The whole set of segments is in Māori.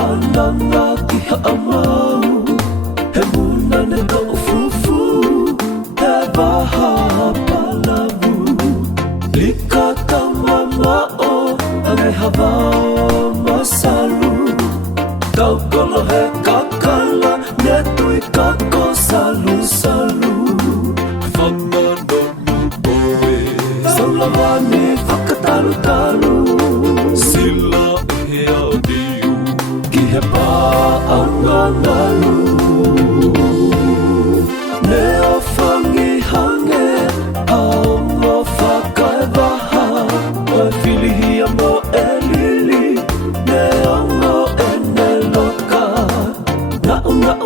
Aananga ki haamau he muna ne ka ufufu he waha palavu lika ka mamao angai hawao masalu kau kolo he kakala ne tui kako salu salu whanganonu oe saulawani whakatalu talu sila he audiu ki he paangangalu ne o whangi hange au mo whakai waha o whilihia mo e lili ne ongo e ne loka na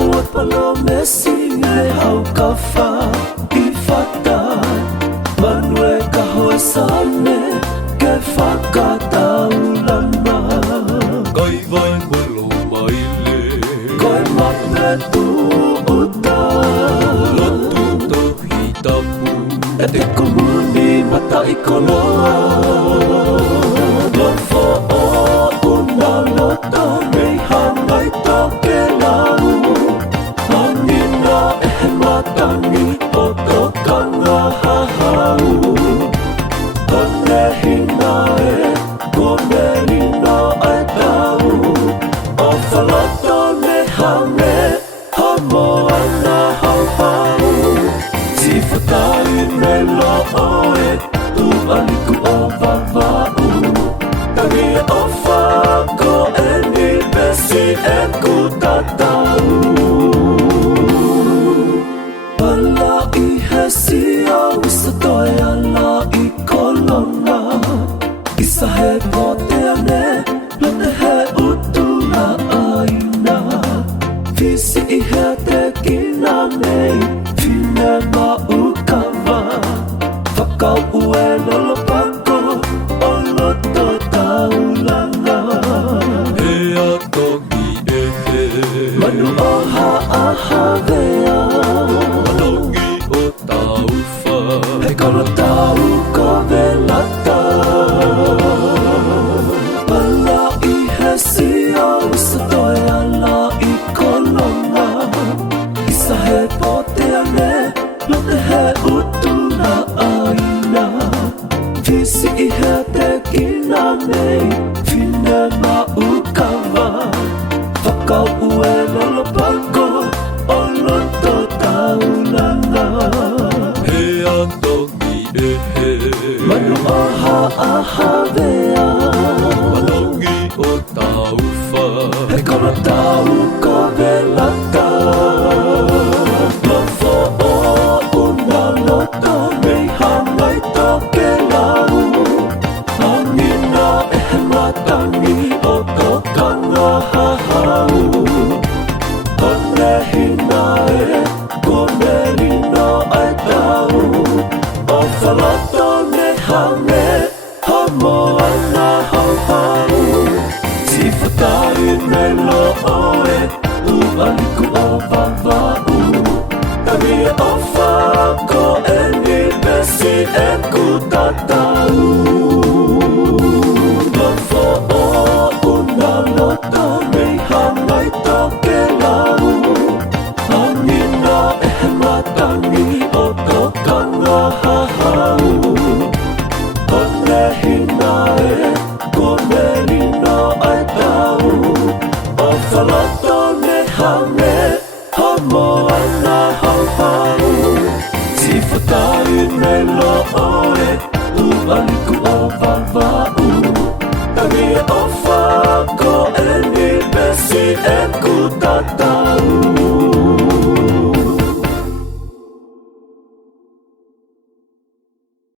e palo mesi ne hau ka wha i whata manue ka hoe sane ke whakataulama kai vai polo maile kai mapne tu uta lotu tohi tapu e te komuni mata i koloa lofo o una lota mei hangai toke lau manina e he matangi o tokanga hahau Kone hina e, kone lina ai tau O whaloto ne hange, homo ana hau hau Si whatai ne lo oe, tu aliku o wawau Tangi o whako e ni besi e kutatau Pala i he sia wisa toi ala i kolona Isa he pote ane, lote he utuna aina Visi i he te kina nei, fine maukawa Whakau ue lolo pako, o loto taulanga He atongi e he Manu o ha vea Manongi o tauwha He kono tau ko velata Pala i he sia usa toi ala i kolonga Isa he pote ane, lote he utuna aina Visi i he te kina nei, fine maukawa Whakau ue lolo pako, o loto taulanga He atongi e he Manu o ha vea Manongi o tauwha He kono tau ko velata Lofo o una lota mei hangai toke lau Manina e he matangi o tokanga hahau Kone hina e, kone lina ai tau O whaloto ne hange, homo ana hau hau Si whatai ne lo oe, u aliku o wawau Tangi o whako e ni besi e kutatau Lofo o una lota mei hangai toke lau Manina e he matangi o tokanga hahau Kone hina e, kone lina ai tau O whaloto ne hange, homo ana hau hau Si whatai ne lo oe, u aliku